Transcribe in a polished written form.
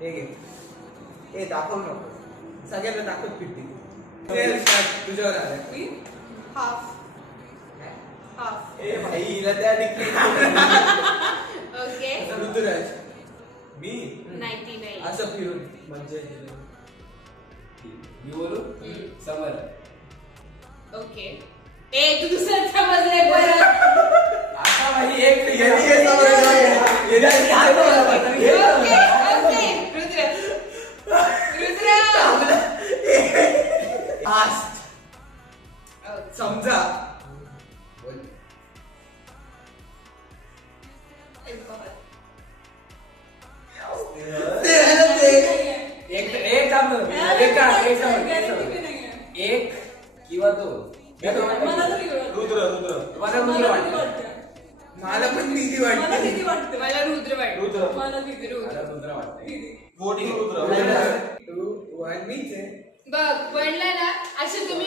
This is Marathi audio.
हे घे. हे दाखव नको. सगळ्यांना दाखवत फिरते. तुझ्यावर आलं. मी हाफ. ए भाई हिला त्या डिक्लेअर. ओके. ऋतुराज. मी 99. असं फिरून म्हणजे मी बोलू समर. ओके. ए तू दुसरं समजले बरं. आता भाई एक ये समजलं. Okay okay. रुद्र फास्ट. समजा. एक किंवा दोन. मला तरी कळलं. मला पण भीती मला वाटते. किती वाटतं? मला रुद्र वाटतं. मला किती रुद्र. वोटिंग मीच आहे. बघ पडलं ना असं तुम्ही